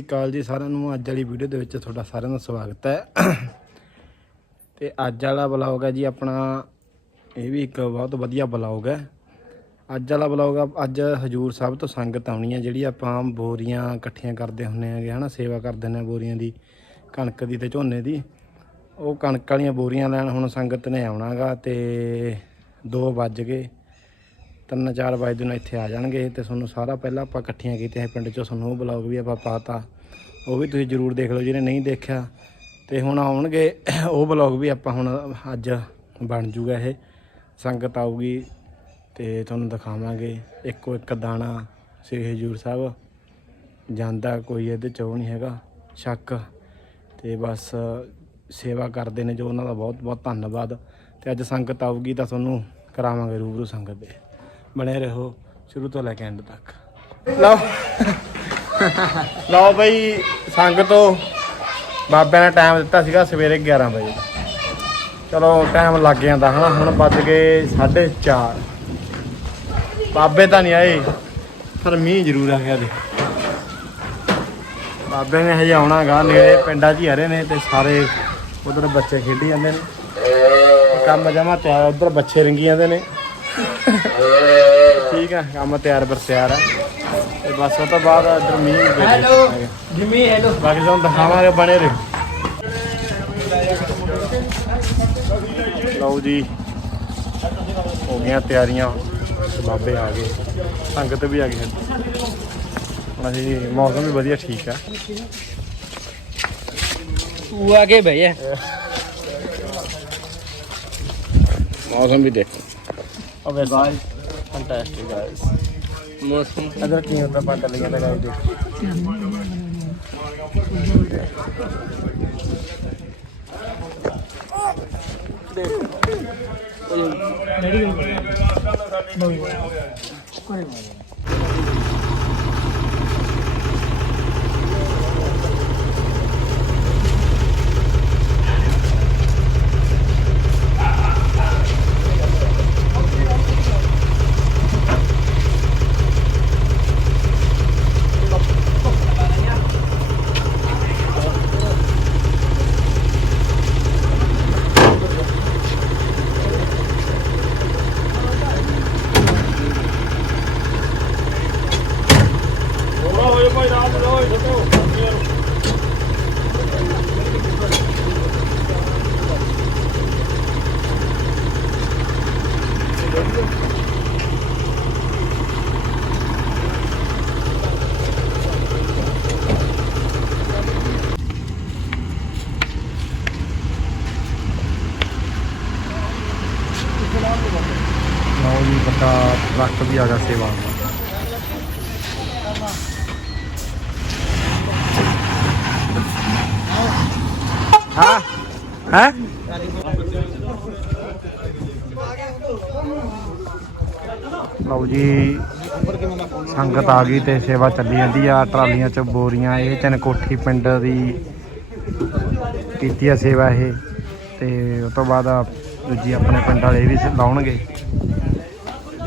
ਸ੍ਰੀ ਅਕਾਲ ਜੀ ਸਾਰਿਆਂ ਨੂੰ। ਅੱਜ ਵਾਲੀ ਵੀਡੀਓ ਦੇ ਵਿੱਚ ਤੁਹਾਡਾ ਸਾਰਿਆਂ ਦਾ ਸਵਾਗਤ ਹੈ। ਤੇ ਅੱਜ ਵਾਲਾ ਬਲੌਗ ਹੈ ਜੀ ਆਪਣਾ, ਇਹ ਵੀ ਇੱਕ ਬਹੁਤ ਵਧੀਆ ਬਲੌਗ ਹੈ। ਅੱਜ ਵਾਲਾ ਬਲੌਗ ਅੱਜ ਹਜੂਰ ਸਾਹਿਬ ਤੋਂ ਸੰਗਤ ਆਉਣੀ ਹੈ, ਜਿਹੜੀ ਆਪਾਂ ਬੋਰੀਆਂ ਇਕੱਠੀਆਂ ਕਰਦੇ ਹੁੰਨੇ ਆਗੇ ਹਨਾ, ਸੇਵਾ ਕਰਦੇ ਨੇ ਬੋਰੀਆਂ ਦੀ, ਕਣਕ ਦੀ ਤੇ ਝੋਨੇ ਦੀ। ਉਹ ਕਣਕ ਵਾਲੀਆਂ ਬੋਰੀਆਂ ਲੈਣ ਹੁਣ ਸੰਗਤ ਨੇ ਆਉਣਾਗਾ ਤੇ 2 ਵੱਜ ਗਏ। ਤਿੰਨ ਚਾਰ ਵਜੇ ਦਿਨ ਇੱਥੇ ਆ ਜਾਣਗੇ ਤੇ ਤੁਹਾਨੂੰ ਸਾਰਾ ਪਹਿਲਾਂ ਆਪਾਂ ਇਕੱਠੀਆਂ ਕੀਤੀਆਂ ਸੀ, ਪਿੰਡ ਚੋਂ ਤੁਹਾਨੂੰ ਉਹ ਬਲੌਗ ਵੀ ਆਪਾਂ ਪਾਤਾ। ਉਹ ਵੀ ਤੁਸੀਂ ਜਰੂਰ ਦੇਖ ਲਓ, ਜਿਹਨੇ ਨਹੀਂ ਦੇਖਿਆ। ਤੇ ਹੁਣ ਆਉਣਗੇ, ਉਹ ਬਲੌਗ ਵੀ ਆਪਾਂ ਹੁਣ ਅੱਜ ਬਣ ਜੂਗਾ ਇਹ। ਸੰਗਤ ਆਊਗੀ ਤੇ ਤੁਹਾਨੂੰ ਦਿਖਾਵਾਂਗੇ। ਇੱਕੋ ਇੱਕ ਦਾਣਾ ਸ੍ਰੀ ਹਜੂਰ ਸਾਹਿਬ। ਜਾਂਦਾ ਕੋਈ ਇਹਦੇ ਚ ਉਹ ਨਹੀਂ ਹੈਗਾ, ਸ਼ੱਕ। ਤੇ ਬਸ ਸੇਵਾ ਕਰਦੇ ਨੇ ਜੋ ਉਹਨਾਂ ਦਾ ਬਹੁਤ ਬਹੁਤ ਧੰਨਵਾਦ। ਤੇ ਅੱਜ ਸੰਗਤ ਆਊਗੀ ਤਾਂ ਤੁਹਾਨੂੰ ਕਰਾਵਾਂਗੇ ਰੂਬਰੂ ਸੰਗਤ ਦੇ। ਬਣੇ ਰਹੋ ਸ਼ੁਰੂ ਤੋਂ ਲੈ ਕੇ ਐਂਡ ਤੱਕ। ਲਓ। ਲਓ ਬਈ, ਸੰਗਤੋ ਬਾਬਿਆਂ ਨੇ ਟਾਈਮ ਦਿੱਤਾ ਸੀਗਾ ਸਵੇਰੇ 11 ਵਜੇ। ਚਲੋ ਟਾਈਮ ਲੱਗ ਜਾਂਦਾ ਹਨਾ, ਹੁਣ ਵੱਜ ਗਏ 4:30 ਬਾਬੇ ਤਾਂ ਨਹੀਂ ਆਏ, ਪਰ ਮੀਂਹ ਜ਼ਰੂਰ ਆ ਗਿਆ ਦੇ ਬਾਬੇ ਨੇ ਹਜੇ ਆਉਣਾਗਾ ਨੇੜੇ ਪਿੰਡਾਂ 'ਚ ਹੀ ਆ ਨੇ ਤੇ ਸਾਰੇ ਉਧਰ ਬੱਚੇ ਖੇਡੀ ਜਾਂਦੇ ਨੇ। ਕੰਮ ਜਮਾ ਤਿਆਰ, ਉਧਰ ਬੱਚੇ ਰੰਗੀ ਜਾਂਦੇ ਨੇ। ਠੀਕ ਆ ਕੰਮ ਤਿਆਰ ਪਰ ਤਿਆਰ ਆ ਤੇ ਬਸ ਉਹ ਤੋਂ ਬਾਅਦ ਇਧਰ ਮੀਂਹ ਹੈਲੋ ਜਿਮੀ ਹੈਲੋ ਬਾਕੀ ਤੁਹਾਨੂੰ ਦਿਖਾਵਾਂਗੇ ਬਣੇ ਰਹੋ। ਲਓ ਜੀ ਹੋ ਗਈਆਂ ਤਿਆਰੀਆਂ। ਬਾਬੇ ਆ ਗਏ। ਸੰਗਤ ਵੀ ਆ ਗਈ। ਹੁਣ ਅਸੀਂ ਮੌਸਮ ਵੀ ਵਧੀਆ ਠੀਕ ਆ ਤੂੰ ਆ ਕੇ ਭਈਆ ਮੌਸਮ ਵੀ ਦੇਖੋ। ਅਬੇ ਗਾਇਸ ਫੈਂਟੈਸਟਿਕ ਗਾਇਸ ਮੌਸਮ ਅਦਰ ਕੀ ਹੁੰਦਾ ਪੰਡ ਲਈਆਂ ਤਾਂ ਗਾਇਸ ਦੇਖੋ। ਲਓ ਜੀ ਵੱਡਾ ਟਰੱਕ ਵੀ ਆ ਗਿਆ ਸੇਵਾ ਹੈ? ਲਓ ਜੀ, ਸੰਗਤ ਆ ਗਈ ਤੇ ਸੇਵਾ ਚੱਲੀ ਜਾਂਦੀ ਆ, ਟਰਾਲੀਆਂ ਚ ਬੋਰੀਆਂ, ਇਹ ਚਨਕੋਠੀ ਪਿੰਡ ਦੀ ਕੀਤੀ ਆ ਸੇਵਾ ਇਹ। ਤੇ ਉਸ ਤੋਂ ਬਾਅਦ ਦੂਜੀ ਆਪਣੇ ਪਿੰਡ ਵਾਲੇ ਵੀ ਲਾਉਣਗੇ।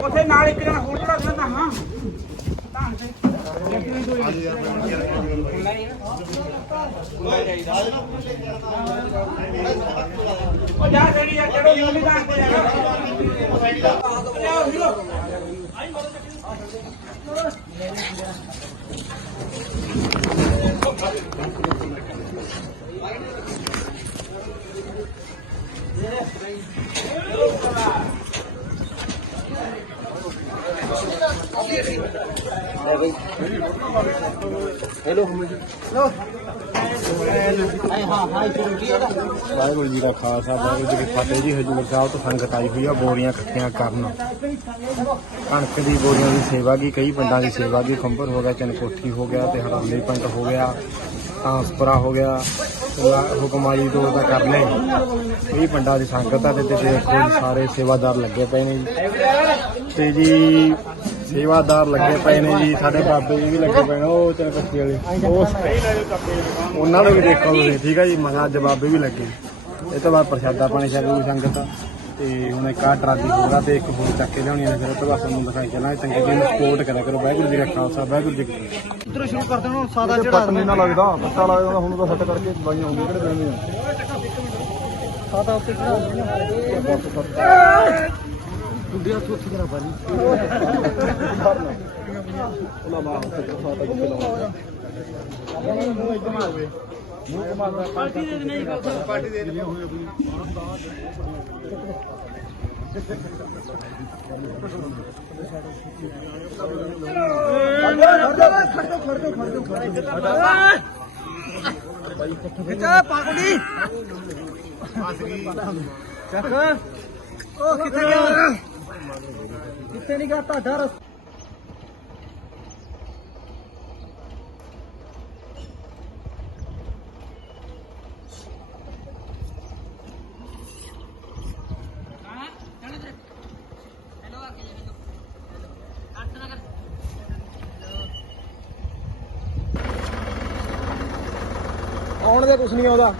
ਉੱਥੇ ਨਾਲ ਇੱਕ ਜਣਾ ਹੋਰ ਚੜਾ ਦਿੰਦਾ ਹਾਂ। ਉਹ ਜਾ ਜਿਹੜੀ ਆ ਚੜੋ ਮੂਲੀ ਦਾ ਤੇ ਲਿਆਓ ਹੀਰੋ ਵਾਹਿਗੁਰੂ ਜੀ ਦਾ ਖਾਲਸਾ, ਵਾਹਿਗੁਰੂ ਜੀ ਕੀ ਫਤਿਹ ਜੀ। ਹਜੂਰ ਸਾਹਿਬ ਤੋਂ ਸੰਗਤ ਆਈ ਹੋਈ ਆ, ਬੋਰੀਆਂ ਇਕੱਠੀਆਂ ਕਰਨ। ਕਣਕ ਦੀ, ਬੋਰੀਆਂ ਦੀ ਸੇਵਾ ਕੀ, ਕਈ ਪਿੰਡਾਂ ਦੀ ਸੇਵਾ ਕੀ, ਖੰਭਰ ਹੋ ਗਿਆ, ਚਨਕੋਠੀ ਹੋ ਗਿਆ ਤੇ ਹੜਾਲੀ ਪਿੰਡ ਹੋ ਗਿਆ, ਤਾਂਸਪਰਾ ਹੋ ਗਿਆ ਤੇ ਹੁਕਮਾਲੀ ਤੋਂ ਤਾਂ ਕਰ ਲਏ। ਕਈ ਪਿੰਡਾਂ ਦੀ ਸੰਗਤ ਆ ਤੇ ਦੇਖੋ ਸਾਰੇ ਸੇਵਾਦਾਰ ਲੱਗੇ ਪਏ ਨੇ ਤੇ ਜੀ ਸੇਵਾਦਾਰ ਲੱਗੇ ਪਏ ਨੇ ਜੀ ਸਾਡੇ ਬਾਬੇ ਜੀ ਵੀ ਲੱਗੇ ਪਏ ਨੇ ਉਹ ਚਨਕੋਠੀ ਵਾਲੇ। ਉਹ ਉਹਨਾਂ ਨੂੰ ਵੀ ਦੇਖੋ ਤੁਸੀਂ ਠੀਕ ਹੈ ਜੀ ਮਹਾ ਜਵਾਬੇ ਵੀ ਲੱਗੇ। ਇਹ ਤੋਂ ਬਾਅਦ ਪ੍ਰਸ਼ਾਦਾ ਪਾਣੀ ਛਕੂ ਸੰਗਤ ਤੇ ਹੁਣ ਇੱਕ ਆਹ ਟਰਾਲੀ ਹੋਰ ਆ ਤੇ ਇੱਕ ਹੋਰ ਚੱਕ ਕੇ ਲਿਆਉਣੀ ਆ ਫਿਰ ਉਹ ਤੋਂ ਬਾਅਦ ਤੁਹਾਨੂੰ ਦਿਖਾਈ ਚੱਲਾਂਗੇ ਚੰਗੇ ਜੀ ਨੂੰ ਸਪੋਰਟ ਕਰਿਆ ਕਰੋ ਵਾਹਿਗੁਰੂ ਜੀ ਦਾ ਖਾਲਸਾ ਵਾਹਿਗੁਰੂ ਜੀ ਕੀ ਫਤਿਹ। ਇਧਰੋਂ ਸ਼ੁਰੂ ਕਰਦੇ ਹਾਂ? ਸਾਦਾ ਚੜਾ ਦਿੰਦੇ ਨਾ ਲੱਗਦਾ ਪੱਤਾ ਲੱਗਦਾ ਹੁਣ ਤਾਂ ਸੱਟ ਕਰਕੇ ਦਵਾਈਆਂ ਆਉਂਦੀਆਂ ਕਿਹੜੇ ਦੇਣੇ ਆ ਸਾਦਾ ਉੱਤੇ ਚੜਾ ਦਿੰਦੇ ਗੁੱਡੀਆਂ ਤੋਂ ਉੱਥੇ ਕਰਾ ਬਾਰੀ। ਉਹਨਾਂ ਮਾਂ ਉੱਤੇ ਸਾਦਾ ਕਿੱਥੇ ਲਾਉਂਦਾ ਉਹ ਕਿੱਥੇ ਗਿਆ? ਕਿੱਥੇ ਨਹੀਂ ਗਿਆ ਤੁਹਾਡਾ ਰਸ ਆਉਣ ਦੇ ਕੁਛ ਨਹੀਂ ਆਉਂਦਾ।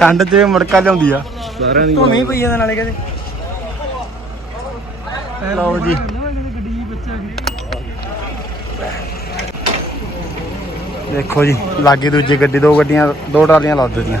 ਠੰਡ 'ਚ ਮੜਕਾ ਲਿਆਉਂਦੀ ਆ। ਸਾਰਿਆਂ ਦੀ ਧੋਣੀ ਪਈ ਜਾਂਦਾ ਨਾਲੇ ਕਹਿੰਦੇ ਲਓ ਜੀ। ਦੇਖੋ ਜੀ ਲਾਗੇ ਦੂਜੀ ਗੱਡੀ ਦੋ ਗੱਡੀਆਂ ਦੋ ਟਰਾਲੀਆਂ ਲਾ ਦਿੱਤੀਆਂ।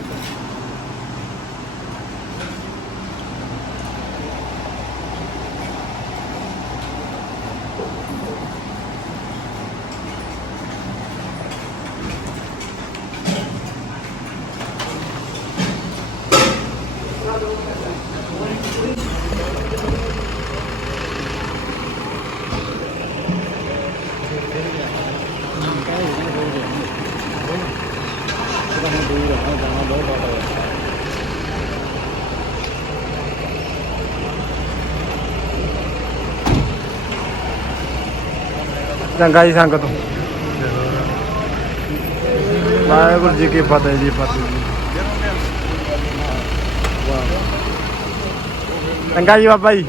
ਚੰਗਾ ਜੀ ਸੰਗਤ। ਵਾਹਿਗੁਰੂ ਜੀ ਕੀ ਫਤਿਹ ਜੀ ਫਤਿਹ ਜੀ। ਚੰਗਾ ਜੀ ਬਾਬਾ ਜੀ।